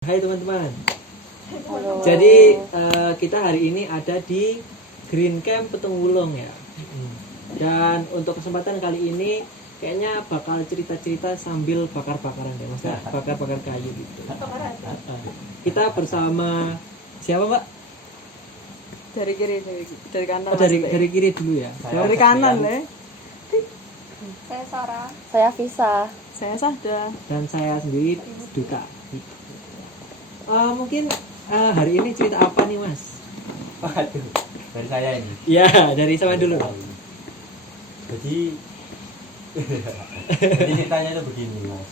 Hai teman-teman. Halo. Jadi kita hari ini ada di Green Camp Petung ya. Dan untuk kesempatan kali ini kayaknya bakal cerita-cerita sambil bakar-bakaran deh, maksudnya bakar-bakar kayu gitu. Kita bersama siapa, Pak? Dari kiri, dari kanan. Oh, dari kiri dulu ya. Dari kanan ya. Saya Sarah. Saya Visa. Saya Sada. Dan saya sendiri Duta. Mungkin hari ini cerita apa nih, Mas? Waduh, dari saya ini. Iya, dari sama dulu. Jadi ceritanya itu begini, Mas.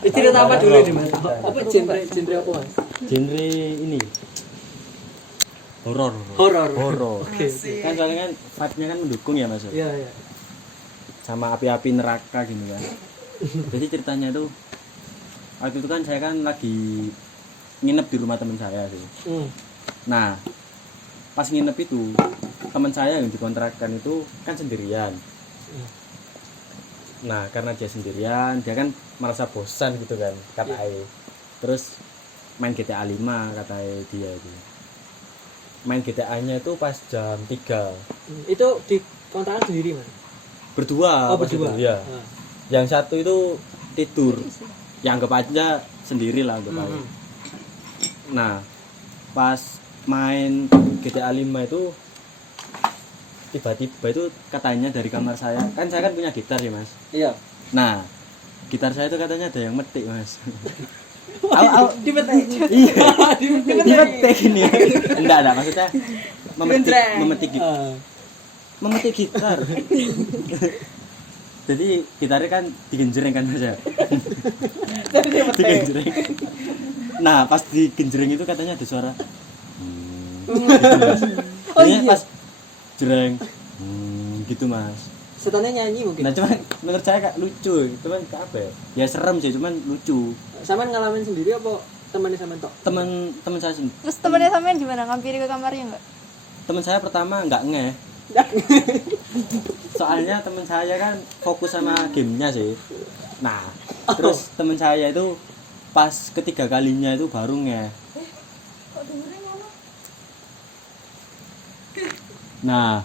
Cerita apa dulu nih, Mas? Apa genre apa, Mas? Genre ini horor. Horor. Oke. Kan soalnya kan vibe-nya kan mendukung ya, Mas. Iya, iya. Sama api-api neraka gitu kan. Jadi ceritanya itu waktu itu kan saya kan lagi nginep di rumah teman saya sih. Nah, pas nginep itu teman saya yang dikontrakan itu kan sendirian. Nah, karena dia sendirian, dia kan merasa bosan gitu kan, katanya. Terus main GTA 5 katanya dia itu. Main GTA-nya itu pas jam 3. Itu di kontrakan sendiri, Mas? Berdua, pas berdua. itu, ya. Yang satu itu tidur. Ya anggap aja sendiri lah anggap aja. Nah, pas main GTA 5 itu tiba-tiba itu katanya dari kamar saya, kan saya kan punya gitar ya, Mas. Iya. Nah, gitar saya itu katanya ada yang metik, Mas. Dimetik. Iya. Dimetik ini. Enggak, maksudnya memetik gitar. Jadi gitarnya kan digenjreng kan, Mas ya. Digenjreng. Nah, pas digenjreng itu katanya ada suara. Gitu, Mas. Oh iya, pas jreng. Gitu, Mas. Setannya nyanyi mungkin. Nah, cuman menurut saya kayak lucu, cuman apa ya? Ya serem sih, cuman lucu. Sama ngalamin sendiri apa temannya sama tok? Teman saya Terus temennya sampean gimana? Ngampiri ke kamarnya enggak? teman saya pertama nggak ngeh. Soalnya teman saya kan fokus sama gamenya sih. Nah, terus teman saya itu pas ketiga kalinya itu baru ngeh. Nah,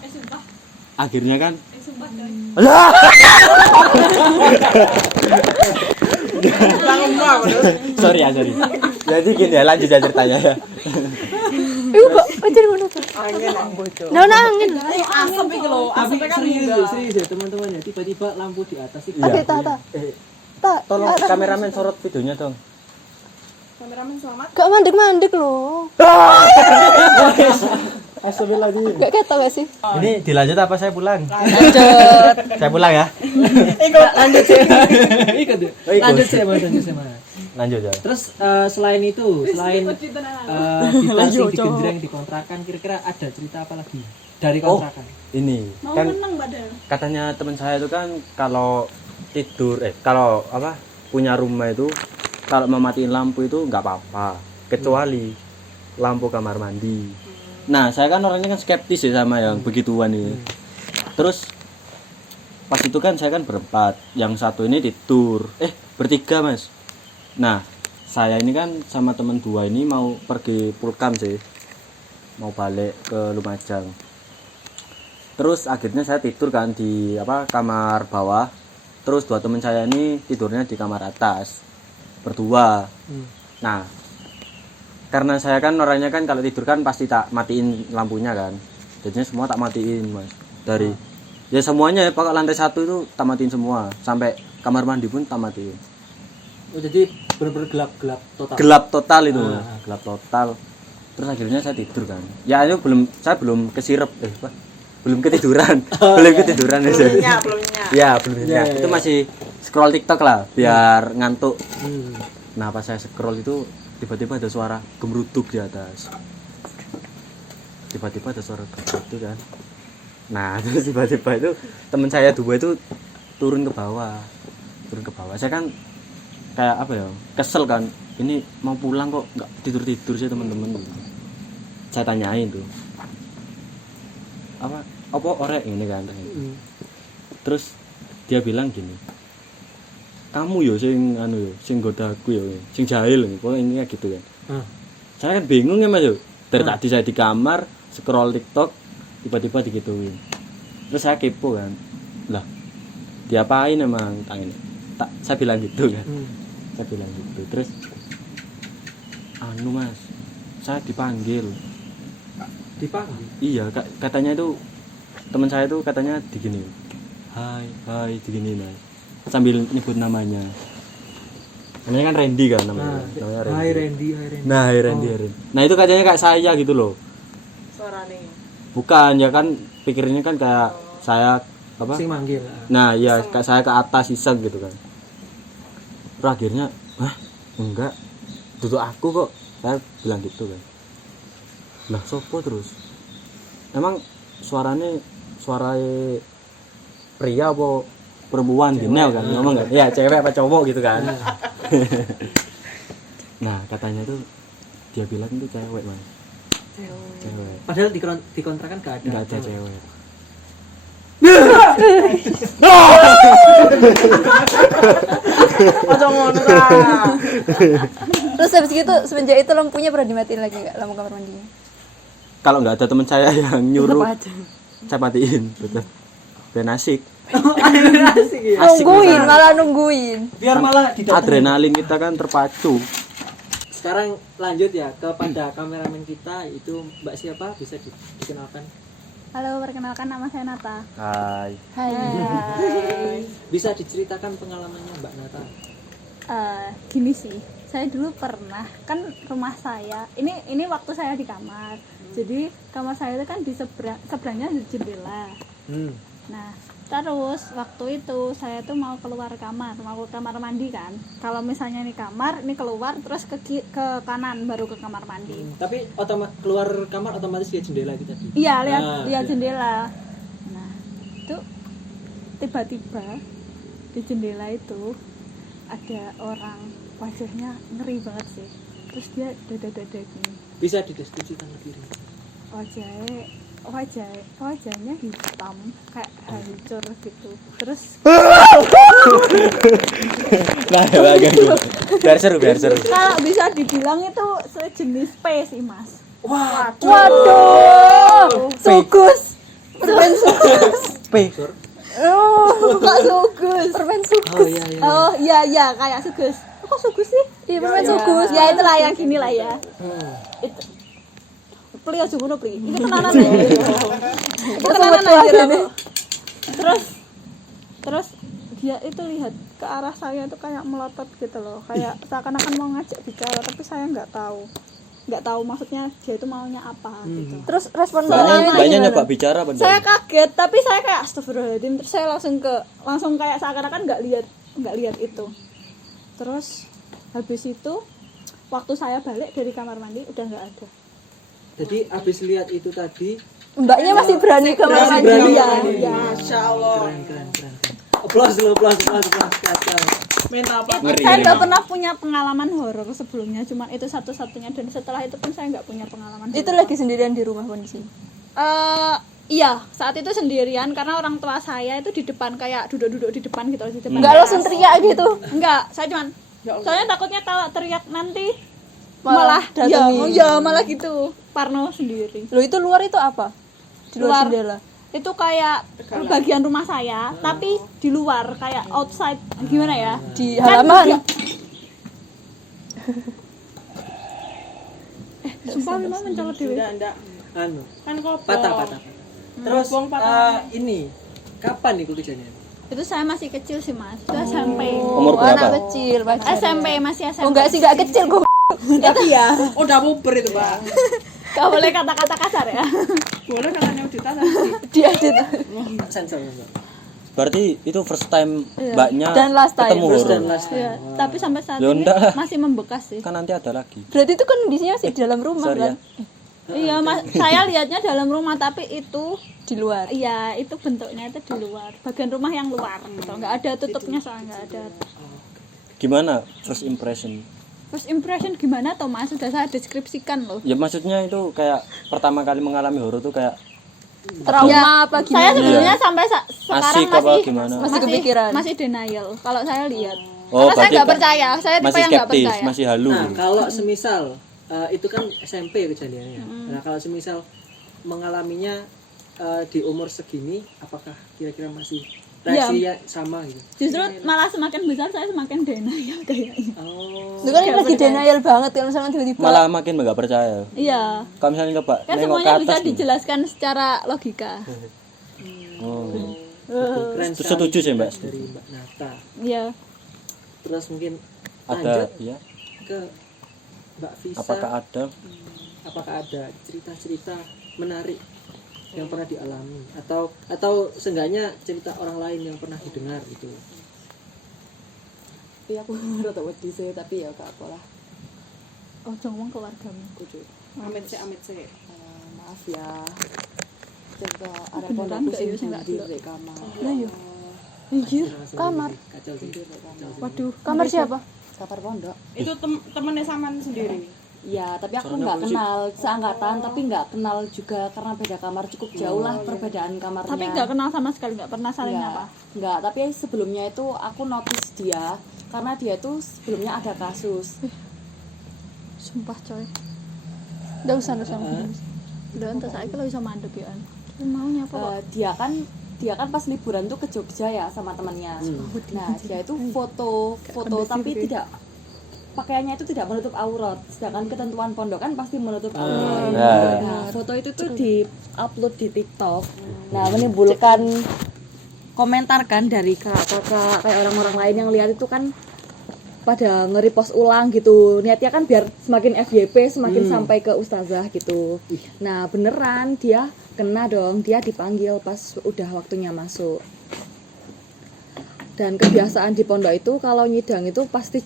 akhirnya kan lah. Sorry. Jadi gini ya, lanjut aja ceritanya ya. Iku kok pacar ngono tuh. Angin bocor. Nah, angin. Asap iki lho, Tapi asapnya kan serius ya teman-teman ya, tiba-tiba lampu di atas itu. Iya. Tak. Tolong kameramen sorot videonya dong. Kameramen selamat. Gak mandek loh. Astagfirullahaladzim. Gak ketok gak sih? Ini dilanjut apa saya pulang? Lanjut. Saya pulang ya. Lanjut sih. Ikut. ikut. Lanjut sih, Mas. Lanjut ya. Terus selain itu, selain gitar sing digenjreng di kontrakan, kira-kira ada cerita apa lagi dari kontrakan? Ini kan katanya teman saya itu kan kalau tidur kalau punya rumah itu kalau mematiin lampu itu nggak apa-apa kecuali lampu kamar mandi. Nah, saya kan orangnya kan skeptis ya sama yang begituan ini. Terus pas itu kan saya kan berempat, yang satu ini tidur, bertiga, Mas. Nah, saya ini kan sama teman dua ini mau pergi pulkam sih, mau balik ke Lumajang. Terus akhirnya saya tidur kan di kamar bawah. Terus dua teman saya ini tidurnya di kamar atas berdua. Nah, karena saya kan orangnya kan kalau tidur kan pasti tak matiin lampunya kan. Jadinya semua tak matiin, Mas. Dari ya semuanya ya, pokok lantai 1 itu tak matiin semua, sampai kamar mandi pun tak matiin. Oh, jadi benar-benar gelap total. Gelap total itu, gelap total. Terus akhirnya saya tidur kan. Ya itu saya belum kesirep, belum ketiduran, belum ketiduran ya. Belum nyak. Ya, belum nyak. Itu masih scroll TikTok lah, biar ngantuk. Nah, pas saya scroll itu tiba-tiba ada suara gemeruduk di atas. Tiba-tiba ada suara gemeruduk kan. Nah, terus tiba-tiba itu teman saya dua itu turun ke bawah. Saya kan kayak kesel kan. Ini mau pulang kok nggak tidur sih teman-teman. Saya tanyain tuh. Apa orek ini kan. Terus dia bilang gini. kamu yo sing anu yo sing goda aku yo sing jahil pokoknya intinya gitu kan. Saya kan bingung ya Mas yo. Dari tadi saya di kamar scroll TikTok tiba-tiba digituin. Terus saya kepo kan. Lah, diapain emang tangan ini? Saya bilang gitu kan. Saya bilang gitu. Terus anu Mas, saya dipanggil. Iya, katanya itu teman saya itu katanya digini. Hai, digini Mas. Sambil nyebut namanya. Namanya kan Randy kan namanya. Namanya Randy. Hai Randy. Nah, Randy. Nah, itu katanya kayak saya gitu loh. Suarane. Bukan, ya kan pikirnya kan kayak saya apa? Sing manggil. Nah, ya kayak saya ke atas iseng gitu kan. Terus akhirnya, enggak. Duduk aku kok. Saya bilang gitu kan. Lah, sopo terus? Emang suara pria apa perempuan gini kan? Ngomong enggak? Ya, cewek apa cowok gitu kan. Nah, katanya tuh dia bilang itu cewek, Mas. Cewek. Padahal di kontrakan gak ada. Enggak ada cewek. Ojo ngono ta. Terus habis gitu semenjak itu lampunya pernah dimatiin lagi enggak lampu kamar mandinya? Kalau nggak ada teman saya yang nyuruh, Tetep aja. saya matiin, betul. Dan asik. Asik ya. Asik Nungguin, banget. malah nungguin. Biar malah didatengin. Adrenalin kita kan terpacu. Sekarang lanjut ya kepada kameramen kita, itu Mbak siapa? Bisa dikenalkan. Halo, perkenalkan nama saya Nata. Hai. Hai. Bisa diceritakan pengalamannya Mbak Nata. Gini sih, saya dulu pernah kan rumah saya ini waktu saya di kamar. Jadi kamar saya itu kan di seberangnya ada jendela. Nah, terus waktu itu saya tuh mau keluar kamar, mau ke kamar mandi kan. Kalau misalnya ini kamar, ini keluar terus ke kanan baru ke kamar mandi. Tapi keluar kamar otomatis lihat jendela itu tadi. Iya, lihat iya. jendela. Nah, itu tiba-tiba di jendela itu ada orang, wajahnya ngeri banget sih. Terus dia dada-dada gini. Bisa dideskripsikan lebih rinci. Wajahnya hitam kayak hancur gitu. Terus Nah, biar seru. kalau bisa dibilang itu sejenis P sih Mas. Waduh. Sugus. Permen sugus. Kok sugus? Permen sugus. Oh iya kayak sugus. Kok sugus sih? Iya, permen sugus. Ya itulah yang gini lah ya. Itu peli aja ngono peli. Ini tenanan aja. Itu tenanan aja aku. Terus dia itu lihat ke arah saya itu kayak melotot gitu loh. Kayak seakan-akan mau ngajak bicara tapi saya nggak tahu maksudnya dia itu maunya apa gitu. Terus respon Banyak nyoba bicara bener. Saya kaget tapi saya kayak astagfirullahaladzim, terus saya langsung kayak seakan-akan nggak lihat itu. Terus habis itu waktu saya balik dari kamar mandi udah nggak ada. Jadi habis lihat itu tadi, Mbaknya masih berani ke kamar mandi berani. ya. Masyaallah. keren. Applause dulu, applause. Minta apa? Saya nggak pernah punya pengalaman horor sebelumnya, cuman itu satu-satunya, dan setelah itu pun saya nggak punya pengalaman Itu horor. lagi sendirian di rumah kondisi. Iya, saat itu sendirian karena orang tua saya itu di depan kayak duduk di depan gitu di depan. Enggak langsung teriak gitu. Enggak, saya cuman soalnya takutnya kalau teriak nanti Malah datengin. malah gitu. Parno sendiri. Loh, itu luar itu apa? Di luar jendela. Itu kayak bagian rumah saya, tapi di luar kayak outside, gimana ya? Di Kan halaman. Sumpah memang mencolot dewe. Enggak. Anu, Kan kobong. patah. Terus Kobong patah. ini kapan itu kejadian? Itu saya masih kecil sih Mas. Itu SMP. Umur berapa? Anak kecil, wajar. SMP masih SMP. Oh enggak sih, enggak kecil kok. Tapi ya, Udah puber itu, Pak. gak boleh kata-kata kasar ya. Boleh katanya Udita Dia edit. Sensor. Berarti itu first time Mbaknya Dan last time. ketemu First horor. dan last time. Iya, tapi sampai saat Ya ini enggak. masih membekas sih. Kan nanti ada lagi. Berarti itu kondisinya masih di dalam rumah Sorry kan? ya. Iya, saya lihatnya dalam rumah, tapi itu Di luar. iya, itu bentuknya itu di luar. Bagian rumah yang luar gitu. Enggak ada tutupnya, soalnya enggak ada. Gimana first impression? First impression gimana Thomas? Sudah saya deskripsikan loh. Ya maksudnya itu kayak pertama kali mengalami horor tuh kayak Trauma apa Saya gimana? sebenarnya sampai sekarang asik apa masih gimana? Masih kepikiran. masih denial kalau saya lihat. Oh, Karena saya berarti nggak percaya, saya tipe masih yang nggak skeptis, percaya. masih halu. Nah, kalau semisal itu kan SMP kejadiannya. Nah, kalau semisal mengalaminya di umur segini, apakah kira-kira masih reaksinya sama gitu? Justru malah semakin besar saya semakin denial kayaknya. Oh. Lu kan lagi denial banget kalau misalnya tiba-tiba Malah makin nggak percaya. Iya. Kalau misalnya coba Kan nengok ke semuanya bisa atas nih. dijelaskan secara logika. Oh. Keren sekali Setuju sih, Mbak. dari Mbak Nata. Iya. Terus mungkin Ada lanjut ya. ke Mbak Visa. Apakah ada cerita-cerita menarik yang pernah dialami atau seenggaknya cerita orang lain yang pernah didengar gitu? Iya aku rada wedi sih tapi ya gak apa lah. Oh, ngomong keluargamu. Kudu. Amit sih. Maaf ya. Cerita ada Beneran pondokku gak sing ya, sing gak bundir delok? di kamar. Lah iya. Anjir, kamar. Kacau sih. Waduh, Kamar siapa? Kamar pondok. Itu temennya Saman sendiri. Iya, tapi aku nggak kenal seangkatan, tapi nggak kenal juga karena beda kamar cukup jauh lah perbedaan kamarnya. tapi nggak kenal sama sekali, nggak pernah saling Nggak, apa. nggak. Tapi sebelumnya itu aku notice dia karena dia tuh sebelumnya ada kasus. Sumpah coy. Udah usah. Udah entar saya kalau bisa mandek ya. Maunya apa kok? Dia kan pas liburan tuh ke Jogja ya sama temannya. Nah dia itu foto tapi tidak pakaiannya itu tidak menutup aurat. Sedangkan ketentuan pondok kan pasti menutup aurat. Nah. Nah foto itu tuh di upload di TikTok. Nah menimbulkan komentar kan dari kakak kayak orang-orang lain yang lihat itu kan pada nge-repost ulang gitu. Niatnya kan biar semakin FYP, semakin sampai ke ustazah gitu. Nah, beneran dia kena dong, dia dipanggil pas udah waktunya masuk. Dan kebiasaan di pondok itu kalau nyidang itu pasti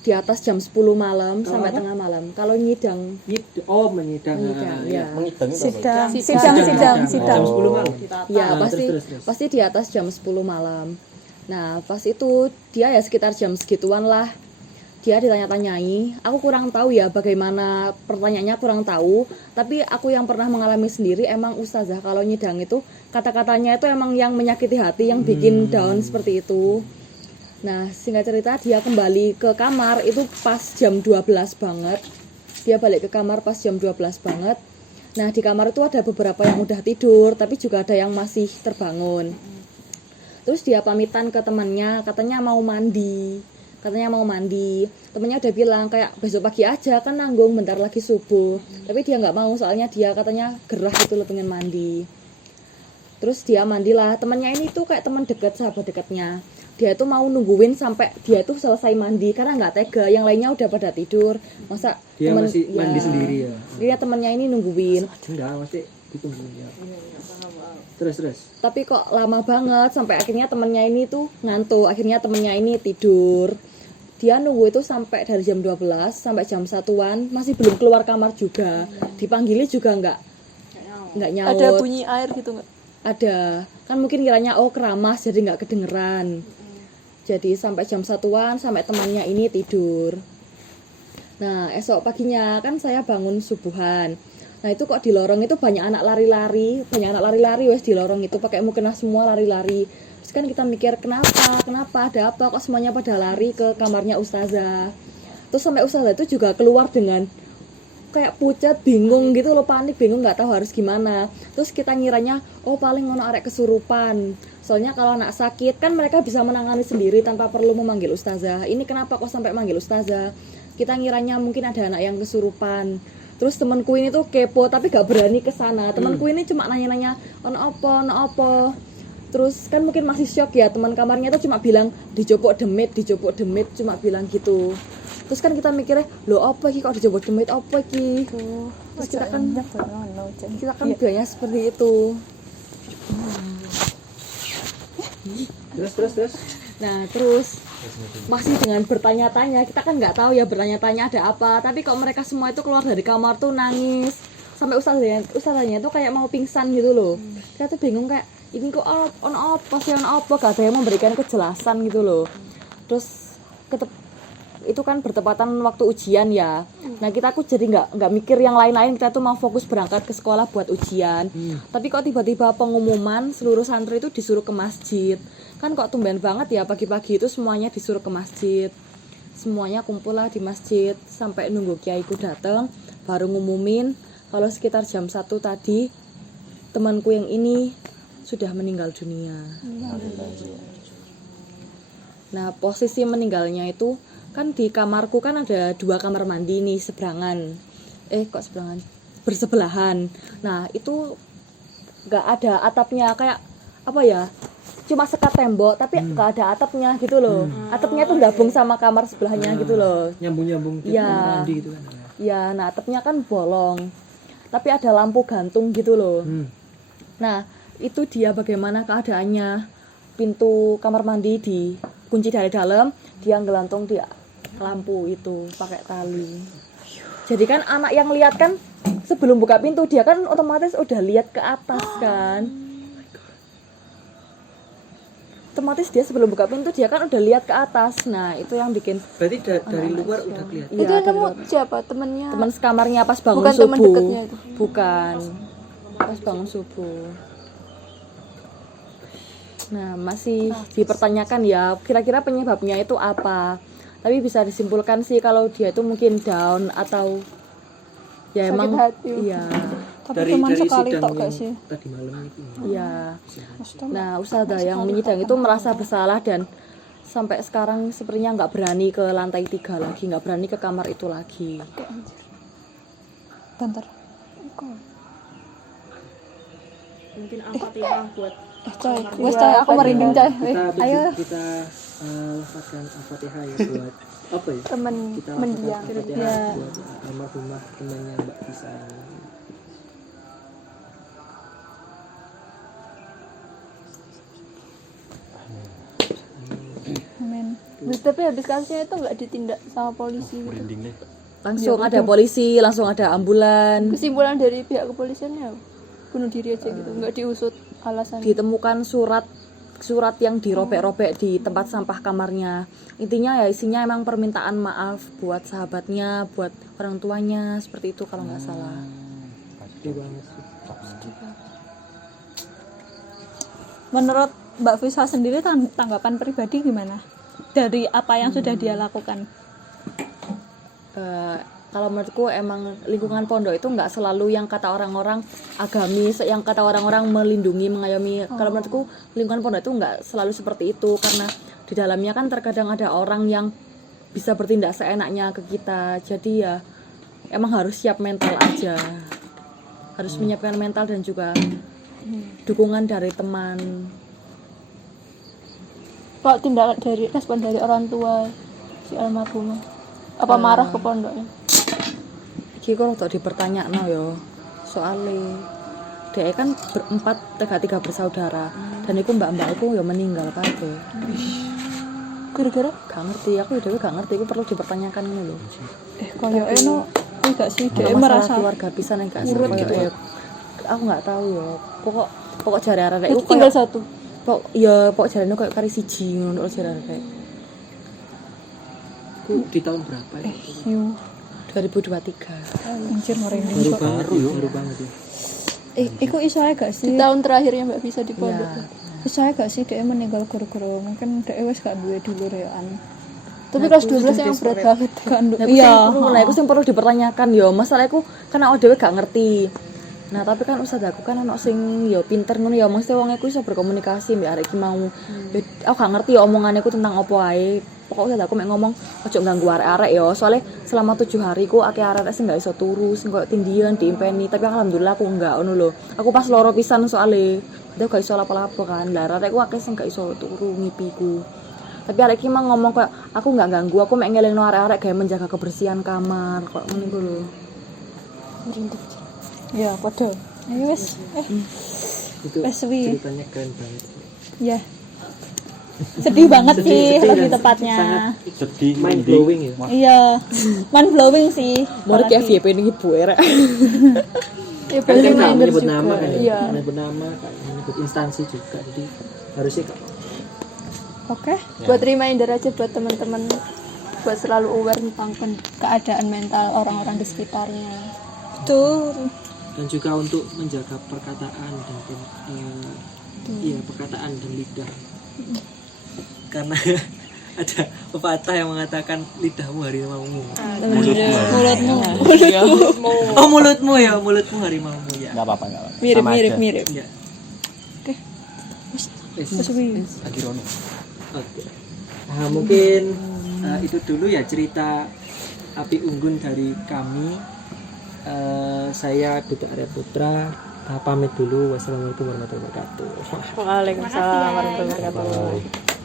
di atas jam 10 malam sampai tengah malam. Kalau nyidang Menyidang. ya. Mengidang itu apa? Sidang. Jam 10 malam. Ya, Nah, pasti terus. pasti di atas jam 10 malam. Nah, pas itu dia ya sekitar jam segituan lah. Dia ditanya-tanyai, aku kurang tahu ya bagaimana pertanyaannya, kurang tahu. Tapi aku yang pernah mengalami sendiri emang ustazah kalau nyidang itu kata-katanya itu emang yang menyakiti hati, yang bikin down seperti itu. Nah, singkat cerita dia kembali ke kamar itu pas jam 12 banget. Dia balik ke kamar pas jam 12 banget. Nah, di kamar itu ada beberapa yang udah tidur, tapi juga ada yang masih terbangun. Terus dia pamitan ke temannya, katanya mau mandi. Temannya udah bilang kayak besok pagi aja kan nanggung, bentar lagi subuh. Tapi dia nggak mau, soalnya dia katanya gerah gitu loh pengen mandi. Terus dia mandilah. Temannya ini tuh kayak teman dekat, sahabat dekatnya. Dia tuh mau nungguin sampai dia tuh selesai mandi karena nggak tega, yang lainnya udah pada tidur. Masa Dia masih mandi sendiri ya. Dia temannya ini nungguin. Enggak, mesti ditunggu ya. Terus. Tapi kok lama banget sampai akhirnya temennya ini tuh ngantuk, akhirnya temennya ini tidur. Dia nunggu itu sampai dari jam 12 sampai jam 1-an masih belum keluar kamar juga. Dipanggili juga nggak nyaut. Ada bunyi air gitu nggak? Ada. Kan mungkin kiranya keramas jadi nggak kedengeran. Jadi sampai jam 1-an sampai temannya ini tidur. Nah, esok paginya kan saya bangun subuhan. Nah, itu kok di lorong itu banyak anak lari-lari wes di lorong itu pakai mukena semua lari-lari. Terus kan kita mikir kenapa, ada apa kok semuanya pada lari ke kamarnya ustazah. Terus sampai ustazah itu juga keluar dengan kayak pucat, bingung gitu loh, panik, bingung nggak tahu harus gimana. Terus kita ngiranya paling ngono arek kesurupan. Soalnya kalau anak sakit kan mereka bisa menangani sendiri tanpa perlu memanggil ustazah. Ini kenapa kok sampai manggil ustazah? Kita ngiranya mungkin ada anak yang kesurupan. Terus temanku ini tuh kepo tapi gak berani ke sana. Temanku ini cuma nanya-nanya, ono apa. Terus kan mungkin masih shock ya, teman kamarnya tuh cuma bilang dijopok demit, cuma bilang gitu. Terus kan kita mikirnya, apa iki kok dijopok demit, apa iki? Terus kita kan bilangnya seperti itu. Terus. Nah, terus masih dengan bertanya-tanya, kita kan nggak tahu ya bertanya-tanya ada apa, tapi kok mereka semua itu keluar dari kamar tuh nangis sampai ustazahnya tuh kayak mau pingsan gitu loh. Kita tuh bingung kayak ini kok ono apa gak ada yang memberikan kejelasan gitu loh. Terus itu kan bertepatan waktu ujian ya. Nah aku jadi nggak mikir yang lain-lain, kita tuh mau fokus berangkat ke sekolah buat ujian. Tapi kok tiba-tiba pengumuman seluruh santri itu disuruh ke masjid. kan kok tumben banget ya pagi-pagi itu semuanya disuruh ke masjid, semuanya kumpul lah di masjid sampai nunggu kiaiku datang baru ngumumin kalau sekitar jam 1 tadi temanku yang ini sudah meninggal dunia. Nah posisi meninggalnya itu kan di kamarku kan ada 2 kamar mandi nih seberangan, bersebelahan. Nah itu nggak ada atapnya, kayak apa ya, cuma sekat tembok tapi nggak ada atapnya gitu loh. Atapnya tuh gabung sama kamar sebelahnya gitu loh. Nyambung Iya. kamar mandi gitu kan. Ya, nah atapnya kan bolong tapi ada lampu gantung gitu loh. Nah itu dia bagaimana keadaannya, pintu kamar mandi dikunci dari dalam, dia ngelantung di lampu itu pakai tali. Jadi kan anak yang lihat kan sebelum buka pintu dia kan otomatis udah lihat ke atas kan. Otomatis dia sebelum buka pintu dia kan udah lihat ke atas. Nah itu yang bikin Berarti dari luar udah kelihatan. Itu yang dari nemu luar. siapa? Temennya? teman sekamarnya pas bangun Bukan teman subuh. dekatnya itu? Bukan, pas bangun subuh. Nah masih dipertanyakan ya kira-kira penyebabnya itu apa. Tapi bisa disimpulkan sih kalau dia itu mungkin down atau ya Sakit emang hati. iya. Tapi cuma sekali tok gak yang sih? tadi malam itu. Iya. Nah, ustadzah yang menyidang itu merasa bersalah dan sampai sekarang sepertinya nggak berani ke lantai 3 lagi, nggak berani ke kamar itu lagi. Bentar. Mungkin Al-Fatihah buat Coy, wes coy, aku merinding coy. Ayo. Kita lafazkan Al-Fatihah ya buat apa ya? Temen Kita mendiang. lafazkan Ya. Al-Fatihah buat almarhumah temannya Mbak Tisa ini. Amin. Tapi habis kasusnya itu nggak ditindak sama polisi gitu. Merinding deh. Langsung ada polisi, langsung ada ambulan. Kesimpulan dari pihak kepolisiannya bunuh diri aja gitu, nggak diusut alasannya. Ditemukan surat yang dirobek-robek di tempat sampah kamarnya. Intinya ya isinya emang permintaan maaf buat sahabatnya, buat orang tuanya, seperti itu kalau nggak salah. Sedih banget sih. Menurut Mbak Fisa sendiri tanggapan pribadi gimana dari apa yang sudah dia lakukan? Kalau menurutku emang lingkungan pondok itu nggak selalu yang kata orang-orang agamis, yang kata orang-orang melindungi, mengayomi. Kalau menurutku lingkungan pondok itu nggak selalu seperti itu, karena di dalamnya kan terkadang ada orang yang bisa bertindak seenaknya ke kita. Jadi ya emang harus siap mental aja, harus menyiapkan mental dan juga dukungan dari teman. Kalau tindakan dari respon dari orang tua si almarhumah, apa marah ke pondoknya? Iki kok untuk dipertanyakno yo. Soalnya dia kan tiga bersaudara dan itu mbak-mbakku ya meninggal kabeh. Gara-gara Gak ngerti, aku udah gak ngerti, itu perlu dipertanyakan ini loh. Kayak enggak sih dia Ada masalah merasa keluarga pisan yang gak sih gitu. aku nggak tahu ya. Pokok jare arek itu iku tinggal kayak satu. pokok jarene kayak kari siji ngono jare arek. Itu di tahun berapa ya? 2023. anjir merinding kok. Baru banget ya. Iku iso ae gak Di sih? tahun terakhirnya Mbak bisa di pondok. Iya. Iso ae gak sih dia meninggal gara-gara mungkin dia wis gak duwe dulur ya an. Tapi kelas 12 yang berat banget. Iya, aku sing perlu dipertanyakan yo. Masalahku karena dhewe gak ngerti. Nah, tapi kan ustadzaku kan ono sing yo pinter ngono ya, mesti wong iku iso berkomunikasi mbek arek iki mau. Yo, aku gak ngerti ya omongane ku tentang opo ae. Pokoknya ustadzaku mek ngomong ojo ganggu arek-arek yo. Soalnya selama 7 hari ku akeh arek sing gak iso turu, sing koyo tindian diimpeni, tapi alhamdulillah aku enggak ngono lho. Aku pas loro pisan soalnya dia gak iso lapo-lapo kan. Lah arek ku akeh sing gak iso turu ngipiku. Tapi arek iki mah ngomong kayak aku nggak ganggu, aku mek ngelingno arek-arek kayak menjaga kebersihan kamar kok ngono iku lho. Ya, padha. Ayo wis. Itu Wes suwi. ceritanya keren banget. Ya. Sedih banget sih Sedih lebih dan tepatnya. Sedih, Mind blowing ya. Iya. Mind blowing sih. Mau kayak FYP ini ibu erek. Ya Kan boleh nggak reminder menyebut juga. nama kan ya. Iya. Menyebut nama kan menyebut instansi juga. Jadi harusnya Oke. Buat reminder aja buat teman-teman buat selalu aware tentang keadaan mental orang-orang di sekitarnya. Tuh. dan juga untuk menjaga perkataan dan perkataan dan lidah Karena ada pepatah yang mengatakan lidahmu harimaumu. Mulutmu. Oh mulutmu harimaumu ya. Enggak apa-apa, enggak apa-apa. Mirip. Ya. Oke. Wis. Lagi rono. Oke. Nah, mungkin itu dulu ya cerita Api Unggun dari kami. Saya Duta Arya Putra. Pamit dulu. Wassalamualaikum warahmatullahi wabarakatuh. Waalaikumsalam warahmatullahi wabarakatuh.